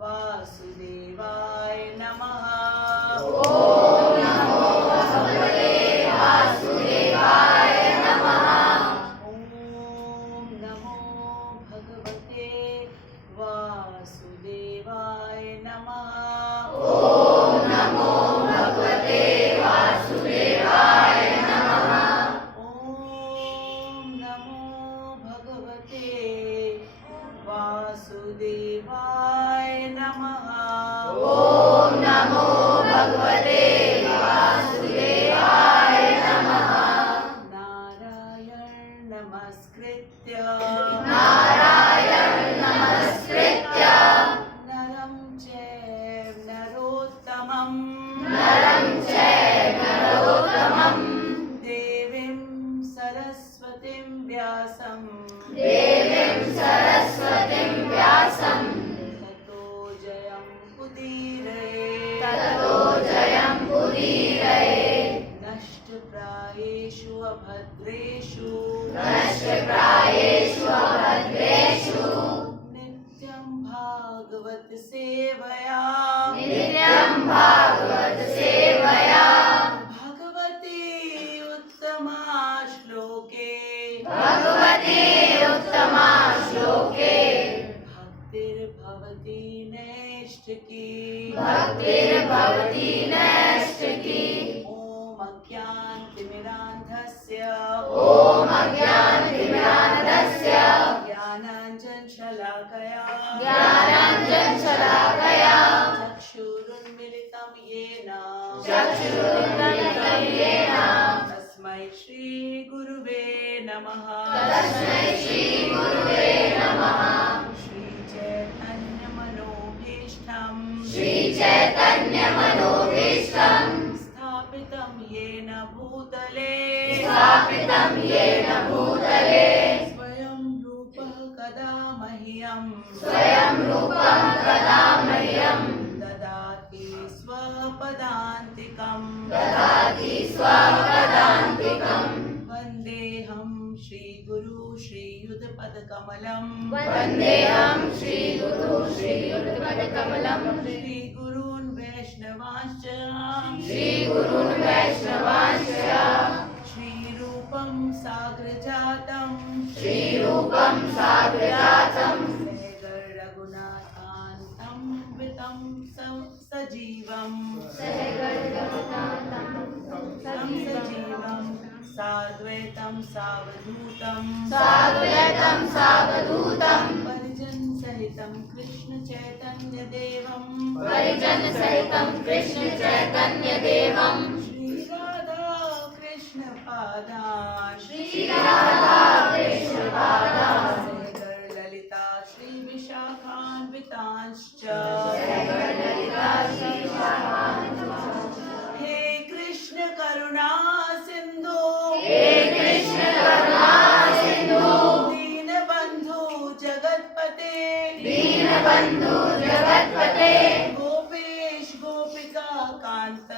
वासुदेवाय नमः। ओम नमो भगवते वासुदेवाय नमः। ओम नमो भगवते वासुदेवाय नमः। ओम नमो भगवते वासुदेवाय नमः। ओम नमो भगवते वासुदेवाय नमः। ओम नमो भगवते वासुदेवाय नमः। नारायण नमस्कृत्य नारायण नमस्कृत्य नरं चैव नरोत्तमं नरं चैव नरोत्तमं देवीं सरस्वतीं व्यासं देवीं सरस्वतीं व्यासं ततो जयं उदीरये ततो जयं उदीरये। नष्टप्रायेषु अभद्रेषु नष्टप्रायेषु अभद्रेषु नित्यं भागवत सेवया नित्यं भागवत सेवया भगवती उत्तमा श्लोके भगवते उत्तमा श्लोके भक्तिर्भवती नैष्ठिकी भक्तिर्भवति नैष्ठिकी। ॐ अज्ञानतिमिरान्धस्य ॐ अज्ञानतिमिरान्धस्य ज्ञानाञ्जनशलाकया ज्ञानाञ्जनशलाकया चक्षुरुन्मिलितं येन चक्षुरुन्मिलितं येन तस्मै श्रीगुरुवे नमः। तस्मै श्रीगुरुवे नमः। श्रीचैतन्यमनोभीष्टं श्रीचैतन्यमनोभीष्टं स्थापितं येन भूतले स्थापितं येन भूतले स्वयं रूपः कदा मह्यं स्वयं रूपं कदा मह्यं ददाति स्वपदान्तिकं ददाति स्वपदान्तिकं। वन्देऽहं श्रीगुरु श्रीयुतपदकमलं वन्देऽहं श्रीगुरु श्रीयुतपदकमलं श्रीगुरून् वैष्णवांश्च श्रीगुरून् वैष्णवांश्च श्रीरूपं साग्रजातं श्रीरूपं साग्रजातं रघुनाथान्तं वितं सजीवं सजीवं साद्वैतं सावधूतं साद्वैतं सावधूतं परिजनसहितं कृष्णचैतन्यदेवं परिजनसहितं कृष्णचैतन्यदेवं श्रीराधा कृष्णपादान् श्रीराधा कृष्णपादान् ललिता श्रीविशाखान्वितांश्च हे कृष्ण करुणा सिन्धु हे कृष्ण करुणा सिन्धु दीनबन्धु जगत्पते दीनबन्धु जगत्पते गोपेश गोपिका कान्त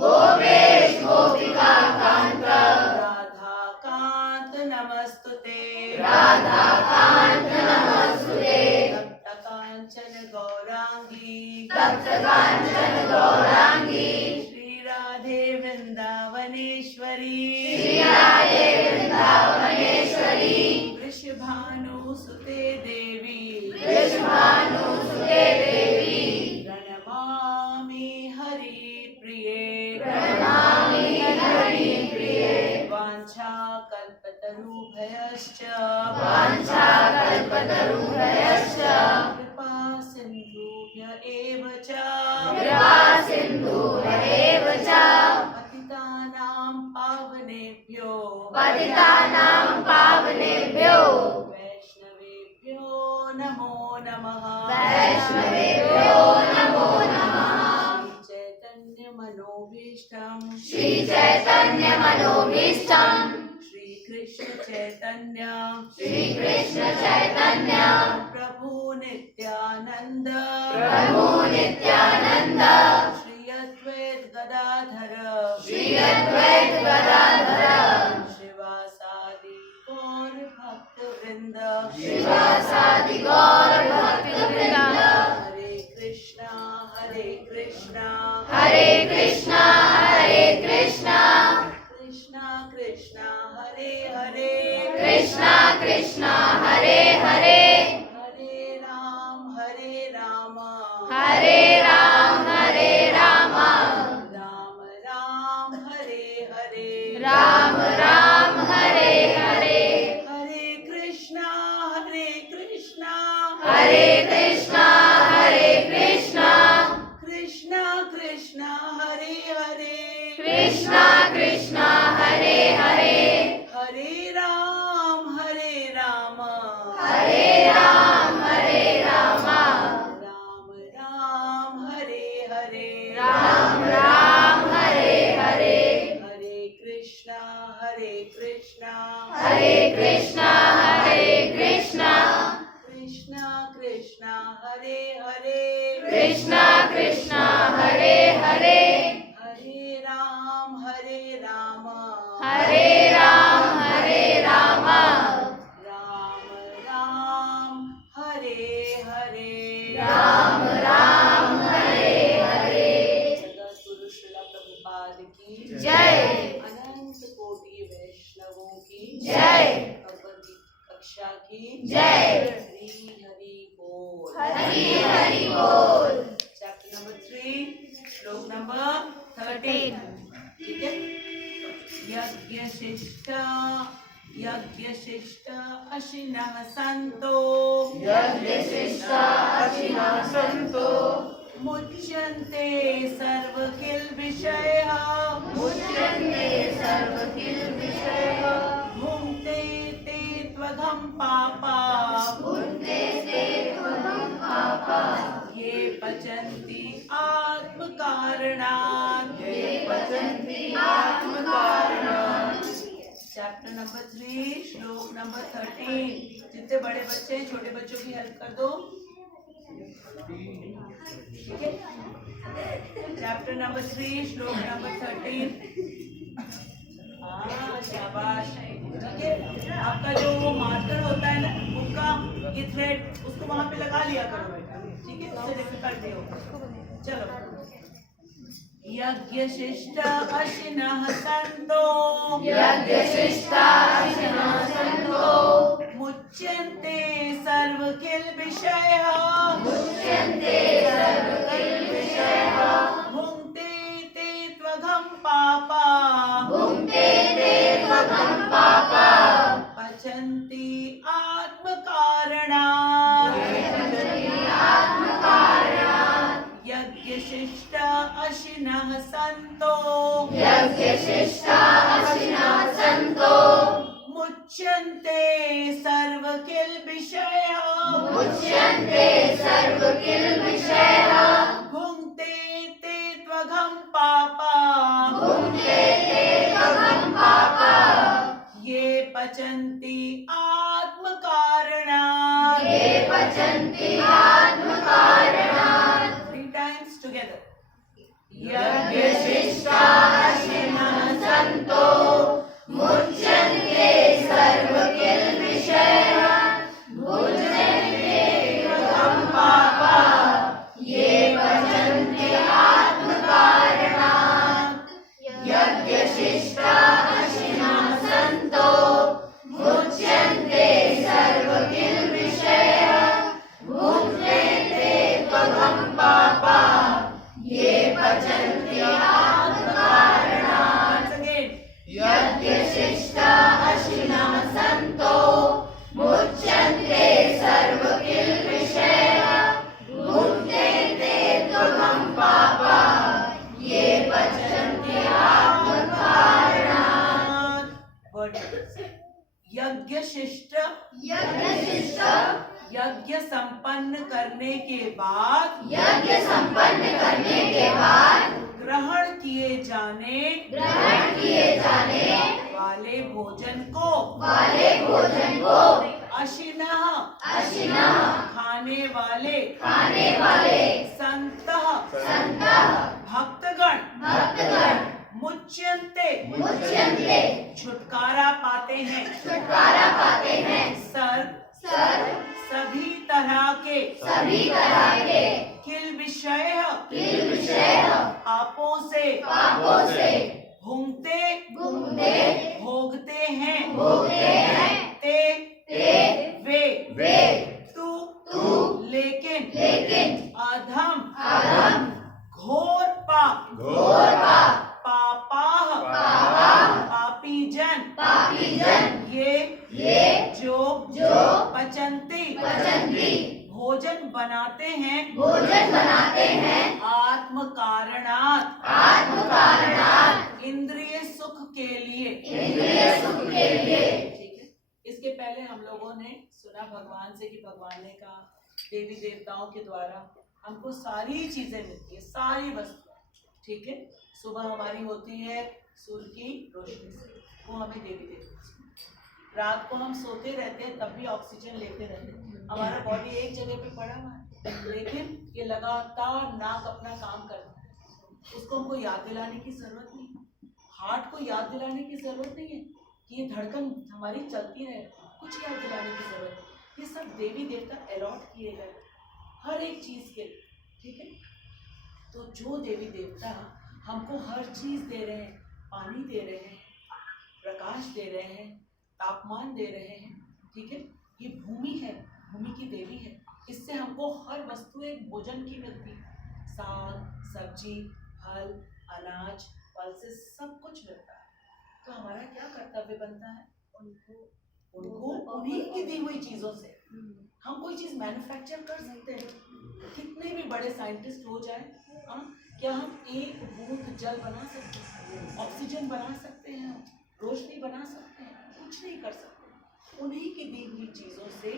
गोपेश गोपिका कान्त राधा कान्त नमस्तुते राधा कान्त नमस्तुते तप्त काञ्चन गौराङ्गी तप्त काञ्चन गौराङ्गी श्रीराधे वृन्दावनेश्वरी श्रीराधे वृन्दावनेश्वरी वृषभानुसुते देवी वृषभानुसुते देवी प्रणमामि हरिप्रिये प्रणमामि हरिप्रिये वाञ्छाकल्पतरुभ्यश्च वाञ्छाकल्पतरुभ्यश्च कृपा सिन्धुभ्य एव च कृपा सिन्धुभ्य एव च पतितानां पावनेभ्यो पतितानां पावनेभ्यो वैष्णवेभ्यो नमो नमः। वैष्णवेभ्यो नमो नमः। चैतन्यमनोभीष्टं श्रीचैतन्यमनोभीष्टं श्रीकृष्ण चैतन्य श्रीकृष्ण चैतन्य प्रभु नित्यानंद प्रभु नित्यानंद श्री अद्वैत गदाधर श्री अद्वैत गदाधर शिवासादि गौर भक्त वृंद शिवासादि गौर भक्तवृंद हरे हरे राम हरे राम राम राम हरे हरे राम राम हरे हरे हरे कृष्णा हरे कृष्णा कृष्णा कृष्णा हरे हरे कृष्णा कृष्णा हरे हरे हरे राम हरे राम राम राम हरे हरे राम राम हरे हरे हरे कृष्णा हरे कृष्णा कृष्णा कृष्णा हरे हरे कृष्णा कृष्णा हरे हरे हरे राम हरे राम राम राम हरे हरे राम राम हरे हरे जगद्गुरु श्रील प्रभुपाद की जय अनंत कोटि वैष्णवों की जय भगवद कक्षा की जय हरि हरि बोल हरि हरि बोल चैप्टर नंबर 3 श्लोक नंबर 13 ठीक है यज्ञ शिष्ट अशिनः सन्तो मुच्यन्ते सर्वकिल्बिषयः भुङ्क्ते ते त्वघं पापा ये पचन्ति आत्मकारणात् चैप्टर नंबर 3 श्लोक नंबर 13 जितने बड़े बच्चे हैं छोटे बच्चों की हेल्प कर दो ठीक है चैप्टर नंबर 3 श्लोक नंबर 13 हाँ शाबाश ठीक है आपका जो वो मार्कर होता है ना उसका ये थ्रेड उसको वहां पे लगा लिया करो बेटा ठीक है उससे डिफिकल्ट नहीं होगा चलो यज्ञशिष्ट अशिनः सन्तो मुच्यन्ते सर्वकिल्बिषयः भुङ्क्ते ते त्वघं पापा पचन्ति आत्मकारणात् यज्ञशिष्ट अशिनः सन्तो मुच्यन्ते सर्वकिल्बिषयः भुङ्क्ते ते त्वघं पापा ये पचन्ति आत्मकारणात् 3 times together यज्ञशिष्टाशिनः सन्तो मुच्यन्ते सर्वकिल्बिषयः भुङ्क्ते त्वघं पापा ये पचन्ति आत्मकारणात् यज्ञशिष्टाशिनः सन्तो मुच्यन्ते सर्वकिल्बिषयः भुङ्क्ते त्वघं पापा ये पचन्ति आत्मकारणात् यज्ञशिष्टा अशिनः सन्तो मुच्यन्ते सर्वकिल्बिषयः भुङ्क्ते त्वघं पापा ये पचन्ति आत्मकारणात् यज्ञशिष्ट यज्ञ संपन्न करने के बाद ग्रहण किए जाने वाले भोजन को अशिनः खाने वाले संतः भक्तगण मुच्यन्ते छुटकारा पाते हैं सभी तरह के किल विषय पापों से भूंगते भोगते हैं ते वे तू लेकिन लेकिन अधम अधम घोर पाप घोर पाप पापाह पापाह पापीजन पापीजन ये जो पचंती भोजन बनाते हैं भोजन बनाते हैं आत्म कारणात इंद्रिय सुख के लिए इंद्रिय सुख के लिए। ठीक है। इसके पहले हम लोगों ने सुना भगवान से कि भगवान ने कहा देवी देवताओं के द्वारा हमको सारी चीजें मिलती है, सारी वस्तुएं। ठीक है। सुबह हमारी होती है सूर्य की रोशनी से, वो हमें देवी देवता। रात को हम सोते रहते हैं तब भी ऑक्सीजन लेते रहते हैं, हमारा बॉडी एक जगह पे पड़ा हुआ है, लेकिन ये लगातार नाक अपना काम करता है। उसको हमको याद दिलाने की जरूरत नहीं, हार्ट को याद दिलाने की जरूरत नहीं है कि ये धड़कन हमारी चलती रहे, कुछ याद दिलाने की जरूरत है। ये सब देवी देवता अलॉट किए गए हर एक चीज के लिए। ठीक है। तो जो देवी देवता हमको हर चीज दे रहे हैं, पानी दे रहे हैं, प्रकाश दे रहे हैं, तापमान दे रहे हैं। ठीक है। ये भूमि है, भूमि की देवी है, इससे हमको हर वस्तु एक भोजन की मिलती है। साग सब्जी फल अनाज फल से सब कुछ मिलता है। तो हमारा क्या कर्तव्य बनता है? उनको उन्हीं की दी हुई चीजों से हम कोई चीज मैन्युफैक्चर कर सकते हैं। कितने भी बड़े साइंटिस्ट हो जाए, क्या हम एक बूंद जल बना सकते हैं, ऑक्सीजन बना सकते हैं, रोशनी बना सकते हैं? कुछ नहीं कर सकते। उन्हीं की दी हुई चीजों से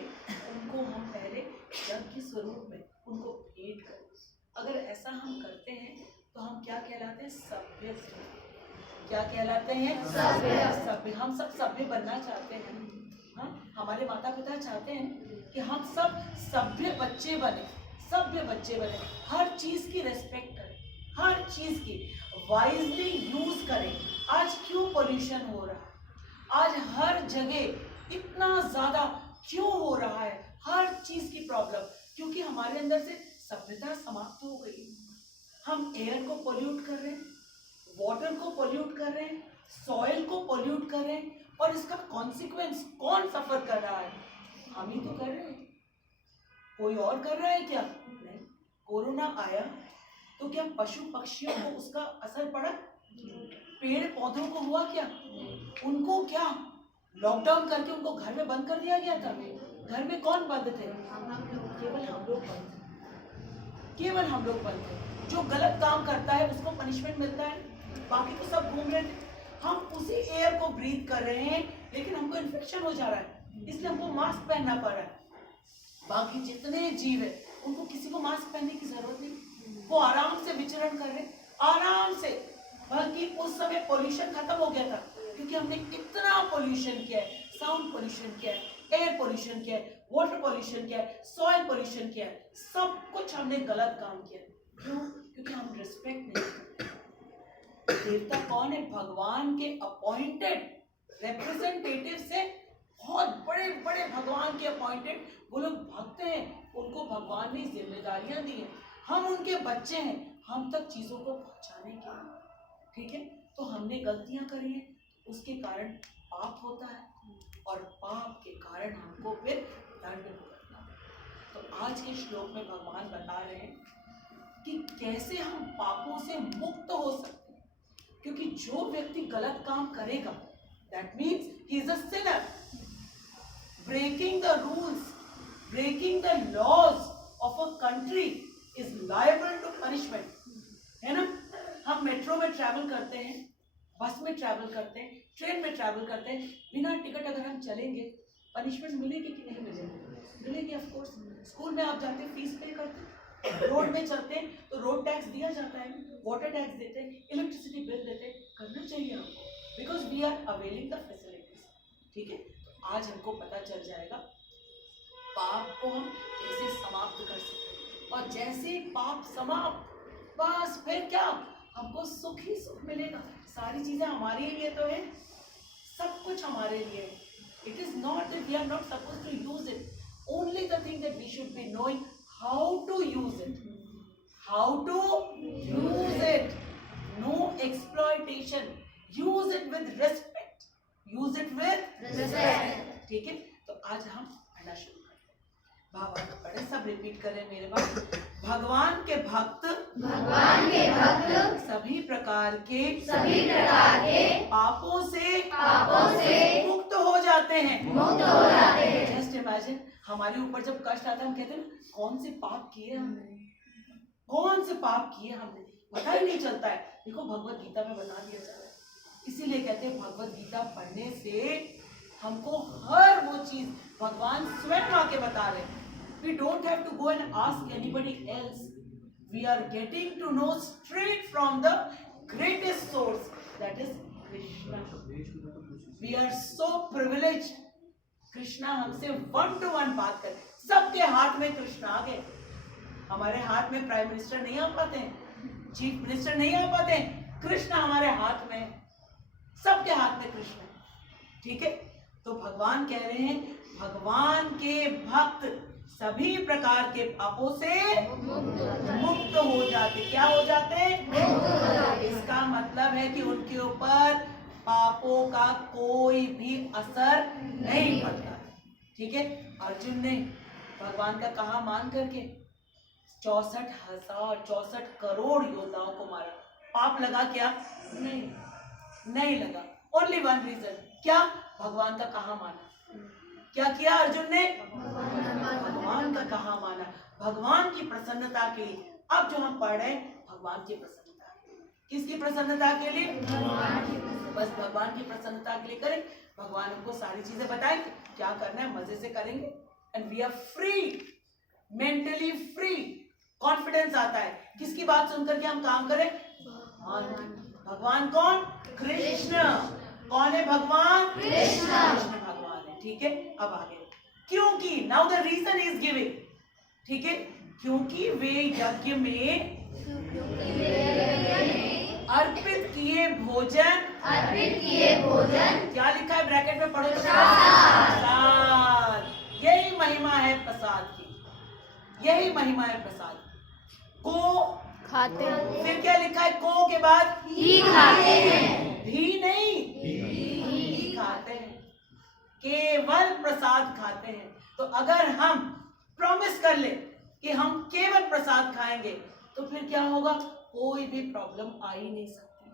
उनको हम पहले जग के स्वरूप में उनको भेंट करें। अगर ऐसा हम करते हैं तो हम क्या कहलाते हैं? सभ्य। क्या कहलाते हैं? सभ्य। हम सब सभ्य बनना चाहते हैं। हाँ, हमारे माता पिता चाहते हैं कि हम सब सभ्य बच्चे बने, सभ्य बच्चे बने, हर चीज की रेस्पेक्ट करें, हर चीज की वाइजली यूज करें। आज क्यों पोल्यूशन हो रहा है? आज हर जगह इतना ज्यादा क्यों हो रहा है? हर चीज की प्रॉब्लम, क्योंकि हमारे अंदर से सभ्यता समाप्त हो गई। हम एयर को पोल्यूट कर रहे हैं, वाटर को पोल्यूट कर रहे हैं, सॉइल को पोल्यूट कर रहे हैं, और इसका कॉन्सिक्वेंस कौन सफर कर रहा है? हम ही तो कर रहे हैं। कोई और कर रहा है क्या? नहीं। कोरोना आया तो क्या पशु पक्षियों को उसका असर पड़ा? पेड़ पौधों को हुआ क्या? उनको क्या लॉकडाउन करके उनको घर में बंद कर दिया गया था? घर में कौन बंद थे? केवल हम लोग बंद थे, केवल हम लोग बंद थे। जो गलत काम करता है उसको पनिशमेंट मिलता है, बाकी तो सब घूम रहे थे। हम उसी एयर को ब्रीथ कर रहे हैं, लेकिन हमको इन्फेक्शन हो जा रहा है, इसलिए हमको मास्क पहनना पड़ रहा है। बाकी जितने जीव है उनको किसी को मास्क पहनने की जरूरत नहीं, वो आराम से विचरण कर रहे हैं, आराम से। बल्कि उस समय पोल्यूशन खत्म हो गया था, क्योंकि हमने कितना पोल्यूशन किया है, साउंड पोल्यूशन किया है, एयर पोल्यूशन किया है, वाटर पोल्यूशन किया है, सॉइल पोल्यूशन किया है, सब कुछ हमने गलत काम किया। क्यों? क्योंकि हम रिस्पेक्ट नहीं। देवता कौन है? भगवान के अपॉइंटेड रिप्रेजेंटेटिव से बहुत बड़े बड़े भगवान के अपॉइंटेड वो लोग भक्त हैं, उनको भगवान ने जिम्मेदारियां दी हैं, हम उनके बच्चे हैं, हम तक चीजों को पहुंचाने के। ठीक है। तो हमने गलतियां करी हैं, उसके कारण पाप होता है, और पाप के कारण हमको फिर दंड भुगतना है। तो आज के श्लोक में भगवान बता रहे हैं कि कैसे हम पापों से मुक्त हो सकते हैं, क्योंकि जो व्यक्ति गलत काम करेगा that means he is a sinner, breaking the rules, breaking the laws of a country is liable to punishment, है ना? हम मेट्रो में ट्रैवल करते हैं, बस में ट्रैवल करते हैं, ट्रेन में ट्रैवल करते हैं, बिना टिकट अगर हम चलेंगे पनिशमेंट मिलेगी कि नहीं मिलेगी? मिलेगी ऑफ कोर्स। स्कूल में आप जाते हैं, फीस पे करते हैं, रोड में चलते हैं तो रोड टैक्स दिया जाता है, वाटर टैक्स देते हैं, इलेक्ट्रिसिटी बिल देते हैं, करना चाहिए हमको, because we are availing the facilities. ठीक है। तो आज हमको पता चल जाएगा पाप को हम कैसे समाप्त कर सकते हैं, और जैसे पाप समाप्त, बस फिर क्या? हमको सुख ही सुख मिलेगा। सारी चीजें हमारे लिए तो है, सब कुछ हमारे लिए है। It is not that we are not supposed to use it, only the thing that we should be knowing how to use it, how to use it. No exploitation, use it with respect, use it with respect. ठीक है। तो आज हम पढ़ना शुरू बाबा पढ़े, सब repeat करें मेरे पास। भगवान के भक्त सभी प्रकार के पापों से मुक्त हो जाते हैं। जस्ट इमेजिन, हमारे ऊपर जब कष्ट आता है हम कहते हैं कौन से पाप किए हमने, कौन से पाप किए हमने, पता ही नहीं चलता है। देखो भगवत गीता में बता दिया जा रहा है, इसीलिए कहते हैं भगवत गीता पढ़ने से हमको हर वो चीज भगवान स्वयं आके बता रहे हैं। We don't have to go and ask anybody else. We are getting to know straight from the greatest source, that is Krishna. We are so privileged. Krishna हमसे 1-to-1 बात करे। सबके हाथ में कृष्णा आ गए। हमारे हाथ में प्राइम मिनिस्टर नहीं आ पाते हैं, चीफ मिनिस्टर नहीं आ पाते हैं, कृष्णा हमारे हाथ में, सबके हाथ में कृष्ण है। ठीक है, तो भगवान कह रहे हैं भगवान के भक्त सभी प्रकार के पापों से मुक्त हो जाते। क्या हो जाते? इसका मतलब है कि उनके ऊपर पापों का कोई भी असर नहीं पड़ता। ठीक है, अर्जुन ने भगवान का कहा मान करके 64 करोड़ योद्धाओं को मारा। पाप लगा क्या? नहीं लगा। ओनली वन रीजन, क्या? भगवान का कहा माना। क्या किया अर्जुन ने? भगवान का कहा माना, भगवान की प्रसन्नता के लिए। अब जो हम पढ़ रहे हैं भगवान की प्रसन्नता, किसकी प्रसन्नता के लिए? बस भगवान की प्रसन्नता के लिए करें। भगवान हमको सारी चीजें बताएंगे, क्या करना है मजे से करेंगे, and we are free, mentally free. Confidence आता है किसकी बात सुनकर के हम काम करें? भगवान कौन? कृष्ण। कौन है भगवान? कृष्ण भगवान है। ठीक है, अब आगे, क्योंकि now the reason is giving. ठीक है, क्योंकि वे यज्ञ में अर्पित किए भोजन, क्या लिखा है ब्रैकेट में पढ़ो तो? प्रसाद। यही महिमा है प्रसाद की, यही महिमा है प्रसाद को खाते हैं। फिर क्या लिखा है? को के बाद ही खाते हैं, भी नहीं, ही खाते हैं, केवल प्रसाद खाते हैं। तो अगर हम प्रॉमिस कर ले कि हम केवल प्रसाद खाएंगे तो फिर क्या होगा? कोई भी प्रॉब्लम आ ही नहीं सकती,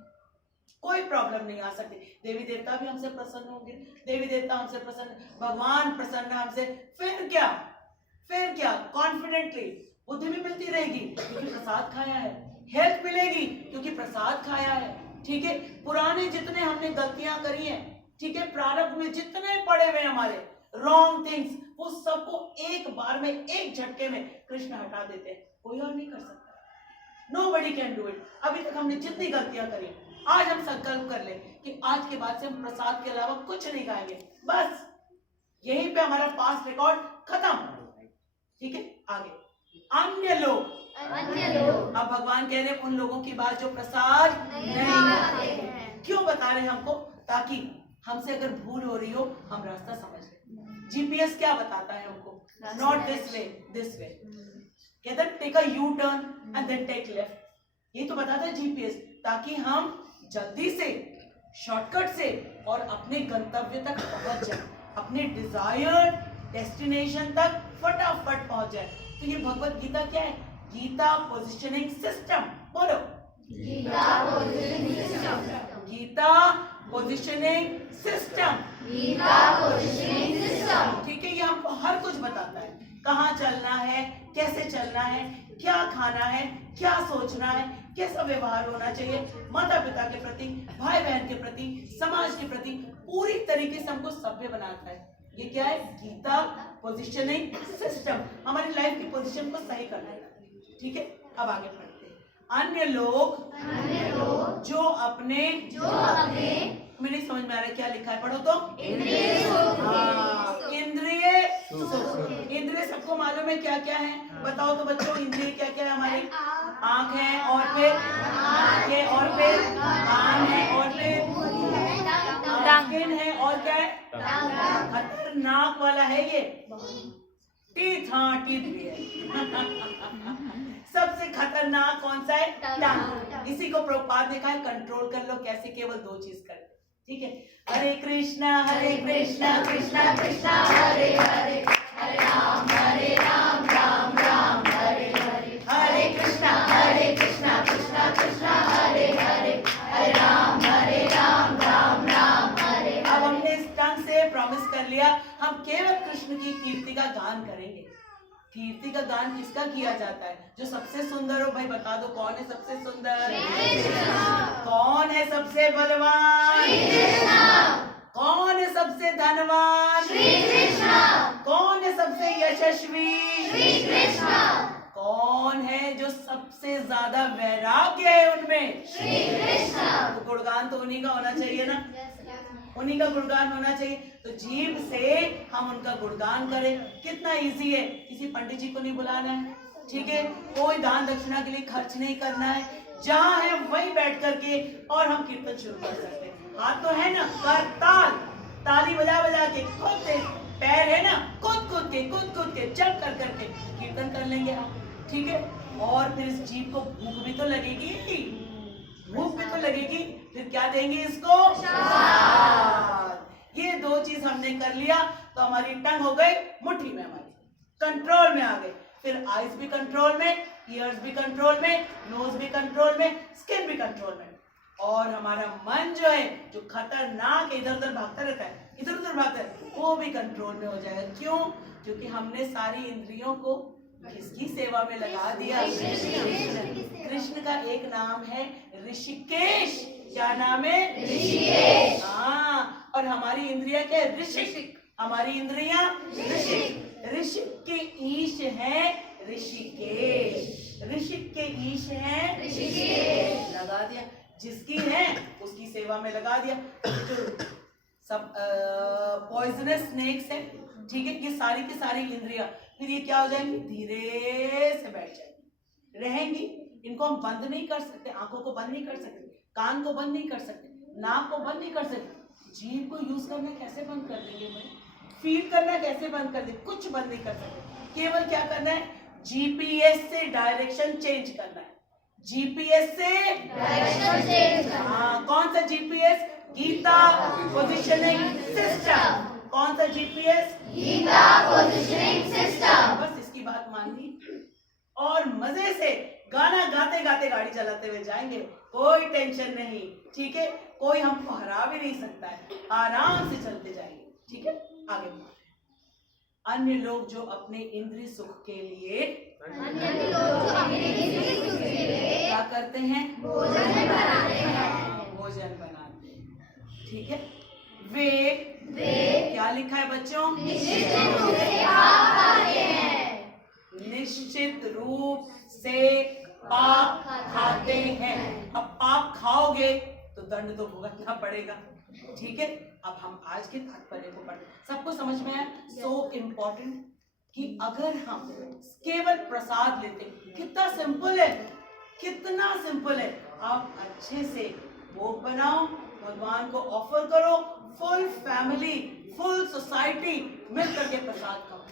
कोई प्रॉब्लम नहीं आ सकती। देवी देवता भी हमसे प्रसन्न होंगे, देवी देवता हमसे प्रसन्न, भगवान प्रसन्न हमसे, फिर क्या? कॉन्फिडेंटली बुद्धि भी मिलती रहेगी क्योंकि प्रसाद खाया है, हेल्थ मिलेगी क्योंकि प्रसाद खाया है। ठीक है, पुराने जितने हमने गलतियां करी हैं, ठीक है, प्रारब्ध में जितने पड़े हुए हमारे रॉन्ग थिंग्स, वो सबको एक बार में, एक झटके में कृष्ण हटा देते हैं। कोई और नहीं कर सकता, nobody can do it। अभी तक हमने जितनी गलतियां करी, आज हम संकल्प कर ले कि आज के बाद से हम प्रसाद के अलावा कुछ नहीं खाएंगे, बस यहीं पे हमारा पास्ट रिकॉर्ड खत्म। ठीक है, आगे अन्य लोग। अब भगवान कह रहे हैं उन लोगों की बात जो प्रसाद नहीं खाते हैं। क्यों बता रहे हैं हमको? ताकि हमसे अगर भूल हो रही हो हम रास्ता समझ लें। जीपीएस क्या बताता है हमको? Not this way, this way. कहता है take a U turn and then take left. ये तो बताता है जीपीएस, ताकि हम जल्दी से, शॉर्टकट से और अपने गंतव्य तक पहुंच जाए, अपने डिजायर्ड डेस्टिनेशन तक फटाफट पहुंच जाए। तो ये भगवत गीता क्या है? Gita positioning system. बोलो, Gita positioning system, Gita positioning system, Gita positioning system. ठीक है, ये हमको हर कुछ बताता है, कहाँ चलना है, कैसे चलना है, क्या खाना है, क्या सोचना है, कैसा व्यवहार होना चाहिए माता पिता के प्रति, भाई बहन के प्रति, समाज के प्रति, पूरी तरीके से हमको सभ्य बनाता है। ये क्या है? गीता पोजिशनिंग सिस्टम, हमारी लाइफ की पोजीशन को सही करना है। ठीक है, अब आगे पढ़ते हैं। अन्य लोग जो अपने मुझे नहीं समझ में आ रहा है क्या लिखा है, पढ़ो तो। इंद्रिय सबको मालूम है क्या क्या है? बताओ तो बच्चों, इंद्रिय क्या क्या है हमारे? आँख है, और फिर आँखें, और फिर कान है, और फिर स्किन है, और क्या है? खतरनाक वाला है ये टीथ। हाँ, टीथ भी है। सबसे खतरनाक कौन सा है? टंग। इसी को प्रभुपाद ने कहा है कंट्रोल कर लो। कैसे? केवल दो चीज कर। ठीक है, हरे कृष्णा कृष्णा कृष्णा हरे हरे, हरे राम राम राम हरे हरे, हरे कीर्ति का गान करेंगे। कीर्ति का गान किसका किया जाता है? जो सबसे सुंदर हो। भाई बता दो कौन है सबसे सुंदर? कौन है सबसे बलवान? कौन है सबसे धनवान? कौन है सबसे यशस्वी? कौन है जो सबसे ज्यादा वैराग्य है उनमें? तो गुणगान तो उन्हीं का होना चाहिए ना, उन्हीं का गुणगान होना चाहिए। तो जीभ से हम उनका गुणगान करें। कितना इजी है, किसी पंडित जी को नहीं बुलाना है, ठीक है, कोई दान दक्षिणा के लिए खर्च नहीं करना है, जहां है वहीं बैठ करके और हम कीर्तन शुरू कर सकते हैं। हाथ तो है ना, कर ताल, ताली बजा बजा के, खुद से पैर है ना, कूद कूद के जंप कर करके कीर्तन कर लेंगे हम, ठीक है। और फिर इस जीभ को भूख भी तो लगेगी, भूख भी तो लगेगी, फिर क्या देंगे इसको? ये दो चीज हमने कर लिया तो हमारी टंग हो गई मुट्ठी में, हमारी कंट्रोल में आ गई। फिर आईज भी कंट्रोल में, ईयर्स भी कंट्रोल में, नोज भी कंट्रोल में, स्किन भी कंट्रोल में, और हमारा मन जो है, जो खतरनाक इधर उधर भागता रहता है, इधर उधर भागता है, वो भी कंट्रोल में हो जाएगा। क्यों? क्योंकि हमने सारी इंद्रियों को किसकी सेवा में लगा दिया? कृष्ण का एक नाम है ऋषिकेश। क्या नाम है? ऋषिकेश। हाँ, और हमारी इंद्रिया क्या है? ऋषिक। हमारी इंद्रियां ऋषिक। ऋषिक के ईश है ऋषिकेश। ऋषिक के ईश है ऋषिकेश। लगा दिया, जिसकी है उसकी सेवा में लगा दिया। जो सब पॉइजनस स्नेक्स है, ठीक है, ये सारी की सारी इंद्रियां फिर ये क्या हो जाएंगी? धीरे से बैठ जाएंगी, रहेंगी। इनको हम बंद नहीं कर सकते, आंखों को बंद नहीं कर सकते, कान को बंद नहीं कर सकते, नाक को बंद नहीं कर सकते। जीभ को यूज करना कैसे बंद कर देंगे भाई? फील करना कैसे बंद कर देंगे? कुछ बंद नहीं कर सकते। केवल क्या करना है? जीपीएस से डायरेक्शन चेंज करना है। जीपीएस से डायरेक्शन चेंज करना। हाँ, कौन सा जीपीएस? Gita positioning system. कौन सा जीपीएस? Gita positioning system. बस इसकी बात मान ली और मजे से गाना गाते गाते गाड़ी चलाते हुए जाएंगे, कोई टेंशन नहीं, ठीक है। कोई हमको हरा भी नहीं सकता है, आराम से चलते जाएंगे, ठीक है। आगे अन्य लोग जो अपने इंद्रिय सुख के लिए क्या करते हैं? भोजन बनाते हैं, ठीक है। वे क्या लिखा है बच्चों? निश्चित रूप से पाप खाते हैं। अब पाप खाओगे तो दंड तो भुगतना पड़ेगा, ठीक है। अब हम आज के तात्पर्य को पढ़ते, सबको समझ में आया? सो इम्पोर्टेंट कि अगर हम केवल प्रसाद लेते, कितना सिंपल है, कितना सिंपल है। आप अच्छे से भोग बनाओ, भगवान को ऑफर करो, फुल फैमिली, फुल सोसाइटी मिल करके प्रसाद खाओ,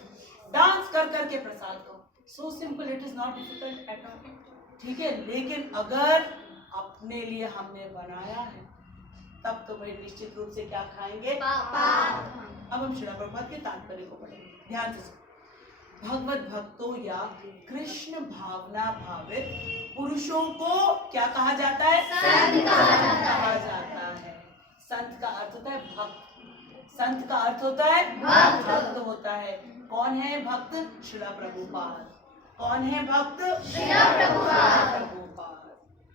डांस कर करके प्रसाद खाओ। So simple, it is not difficult at all, ठीक है। लेकिन अगर अपने लिए हमने बनाया है तब तो भाई निश्चित रूप से क्या खाएंगे? अब हम श्रील प्रभुपाद के तात्पर्य को पढ़ेंगे, ध्यान से सुनो। भगवत भक्तों या कृष्ण भावना भावित पुरुषों को क्या कहा जाता है? संत कहा जाता है। संत का अर्थ होता है भक्त। संत का अर्थ होता है भक्त होता है। कौन है भक्त? श्रील प्रभुपाद। कौन है भक्त? श्रील प्रभुपाद,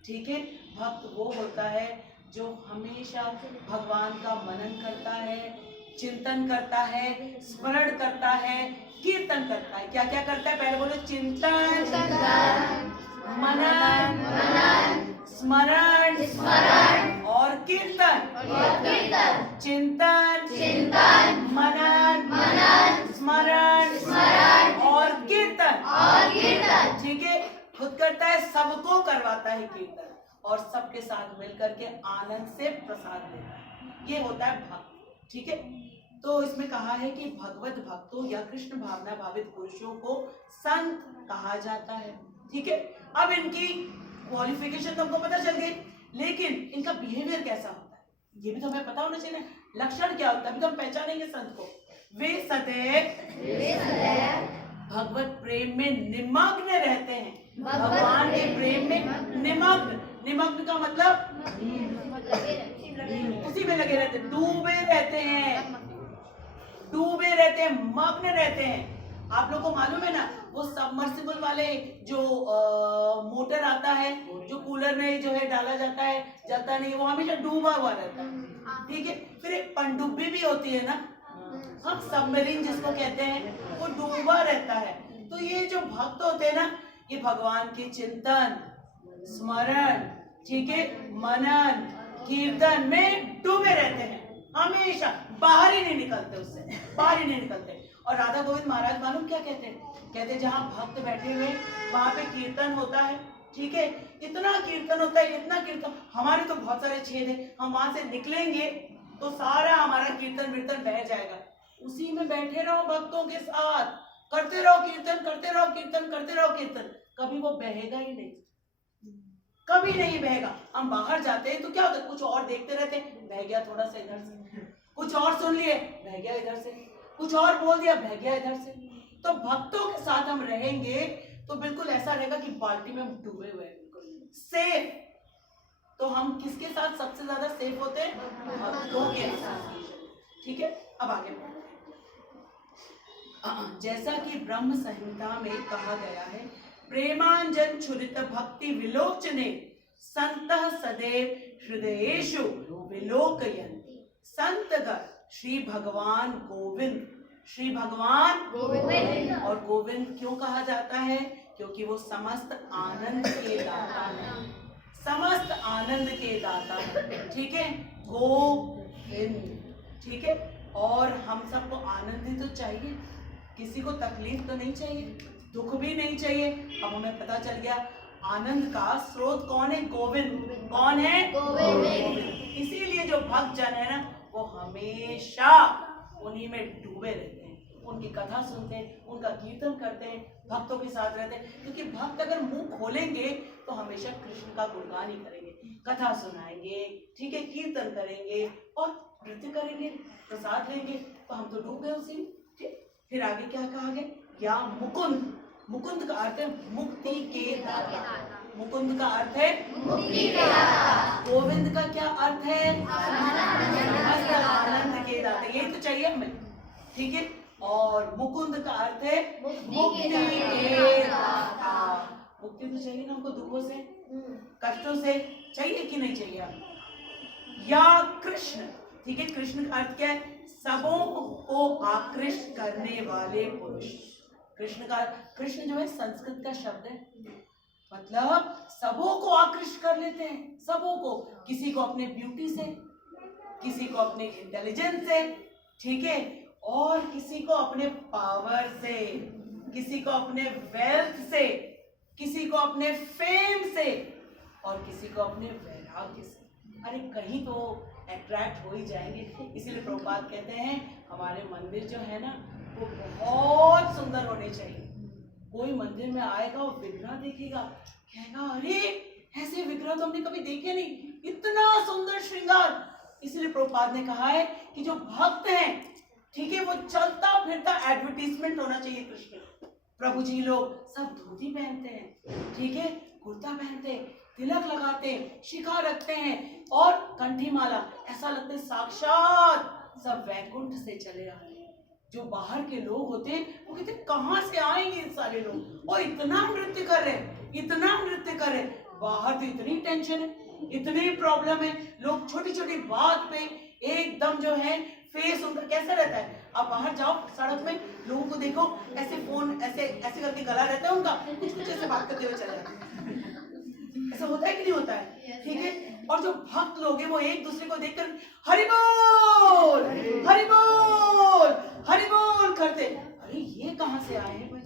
ठीक है। भक्त वो होता है जो हमेशा भगवान का मनन करता है, चिंतन करता है, स्मरण करता है, कीर्तन करता है। क्या क्या करता है? पहले बोलो, चिंतन, मनन, स्मरण और कीर्तन। चिंतन, मनन, स्मरण और कीर्तन, ठीक है। खुद करता है, सबको करवाता है कीर्तन, और सबके साथ मिलकर के आनंद से प्रसाद लेता है। ये होता है भक्त, ठीक है। तो इसमें कहा है कि भगवत भक्तों या कृष्ण भावना भावित पुरुषों को संत कहा जाता है, ठीक है। अब इनकी क्वालिफिकेशन तो हमको पता चल गई, लेकिन इनका बिहेवियर कैसा होता है ये भी तो हमें पता होना चाहिए। लक्षण क्या होता है, अभी तो हम पहचानेंगे संत को। वे सदैव भगवत प्रेम में निमग्न रहते हैं, भगवान के प्रेम में निमग्न। निमग्न का मतलब उसी में लगे रहते, डूबे रहते हैं। डूबे रहते हैं, मग्न रहते हैं। आप लोग को मालूम है ना, वो सबमर्सिबल वाले जो मोटर आता है, जो कूलर में जो है डाला जाता है, जलता नहीं, वो हमेशा डूबा हुआ रहता है, ठीक है। फिर एक पनडुब्बी भी होती है ना, हम सबमरीन जिसको कहते हैं, वो डूबा रहता है। तो ये जो भक्त होते हैं ना, ये भगवान के चिंतन, स्मरण, ठीक है, मनन, कीर्तन में डूबे रहते हैं हमेशा, बाहर ही नहीं निकलते, उससे बाहर ही नहीं निकलते। और राधा गोविंद महाराज मालूम क्या कहते हैं? कहते हैं जहाँ भक्त बैठे हुए वहां पे कीर्तन होता है, ठीक है, इतना कीर्तन होता है, इतना कीर्तन, हमारे तो बहुत सारे छेद है, हम वहां से निकलेंगे तो सारा हमारा कीर्तन वीर्तन बह जाएगा। उसी में बैठे रहो भक्तों के साथ, करते रहो कीर्तन, करते रहो कीर्तन, करते रहो कीर्तन, कभी वो बहेगा ही नहीं, कभी नहीं बहेगा। हम बाहर जाते हैं तो क्या होता है, कुछ और देखते रहते हैं, बह गया थोड़ा सा इधर से, कुछ और सुन लिए, बह गया इधर से, कुछ और बोल दिया, बह गया इधर से। तो भक्तों के साथ हम रहेंगे तो बिल्कुल ऐसा रहेगा कि बाल्टी में हम डूबे हुए हैं, बिल्कुल सेफ। तो हम किसके साथ सबसे ज्यादा सेफ होते हैं? भक्तों के साथ, ठीक है। अब आगे बढ़ते हैं। जैसा कि ब्रह्म संहिता में कहा गया है, प्रेमांजन छुरित भक्ति विलोचने संतः सदैव हृदयेषु विलोकयन्ति। संतगण श्री भगवान गोविंद, श्री भगवान गोविंद। और गोविंद क्यों कहा जाता है? क्योंकि वो समस्त आनंद के दाता है, समस्त आनंद के दाता है, ठीक है, गोविंद, ठीक है। और हम सबको आनंद ही तो चाहिए, किसी को तकलीफ तो नहीं चाहिए, दुख भी नहीं चाहिए। अब हमें पता चल गया आनंद का स्रोत कौन है? गोविंद। कौन है? गोविंद। इसीलिए जो भक्त जन है ना, वो हमेशा उन्हीं में डूबे रहते हैं, उनकी कथा सुनते हैं, उनका कीर्तन करते हैं, भक्तों के साथ रहते हैं। क्योंकि भक्त अगर मुंह खोलेंगे तो हमेशा कृष्ण का गुणगान ही करेंगे, कथा सुनाएंगे, ठीक है, कीर्तन करेंगे और नृत्य करेंगे, प्रसाद लेंगे, तो हम तो डूब गए उसी में, ठीक। फिर आगे क्या कहा गया? या मुकुंद, मुकुंद का अर्थ है मुक्ति के दाता, मुकुंद का अर्थ है मुक्ति के दाता। गोविंद का क्या अर्थ है? समस्त आनंद के दाता, यही तो चाहिए हमें, ठीक है। और मुकुंद का अर्थ है मुक्ति के दाता। मुक्ति तो चाहिए ना हमको, दुखों से, कष्टों से, चाहिए कि नहीं चाहिए हम? या कृष्ण, ठीक है, कृष्ण का अर्थ क्या है? सबों को आकृष्ट करने वाले पुरुष। कृष्ण का, कृष्ण जो है संस्कृत का शब्द है, मतलब सबों को आकृष्ट कर लेते हैं, सबों को, किसी को अपने ब्यूटी से, किसी को अपने इंटेलिजेंस से, ठीक है, और किसी को अपने पावर से, किसी को अपने वेल्थ से, किसी को अपने फेम से, और किसी को अपने वैराग्य से। अरे कहीं तो अट्रैक्ट हो ही जाएंगे। इसीलिए प्रभुपाद कहते हैं हमारे मंदिर जो है ना, वो बहुत सुंदर होने चाहिए। कोई मंदिर में आएगा और विग्रह देखेगा, कहेगा अरे ऐसे विग्रह तो हमने कभी देखे नहीं, इतना सुंदर श्रृंगार। इसलिए प्रभुपाद ने कहा है कि जो भक्त हैं, ठीक है, वो चलता फिरता एडवर्टीजमेंट होना चाहिए कृष्ण। प्रभु जी लोग सब धोती पहनते हैं, ठीक है, कुर्ता पहनते हैं, तिलक लगाते हैं, शिखा रखते हैं और कंठी माला, ऐसा लगता है साक्षात सब वैकुंठ से चले आ रहे हैं। जो बाहर के लोग होते हैं वो कहते कहाँ से आएंगे सारे लोग, वो इतना नृत्य कर रहे हैं, इतना नृत्य कर रहे हैं। बाहर तो इतनी टेंशन है, इतनी प्रॉब्लम है, लोग छोटी छोटी बात पे एकदम जो है फेस उनका कैसा रहता है। आप बाहर जाओ सड़क में, लोगों को देखो ऐसे फोन ऐसे ऐसे करके गला रहता है उनका, कुछ कुछ ऐसे बात करते हुए चले जाते हैं। ऐसा होता है कि नहीं होता है? ठीक है। और जो भक्त लोग हैं वो एक दूसरे को देखकर हरि बोल हरि बोल हरि बोल करते, अरे ये कहाँ से आए हैं भाई,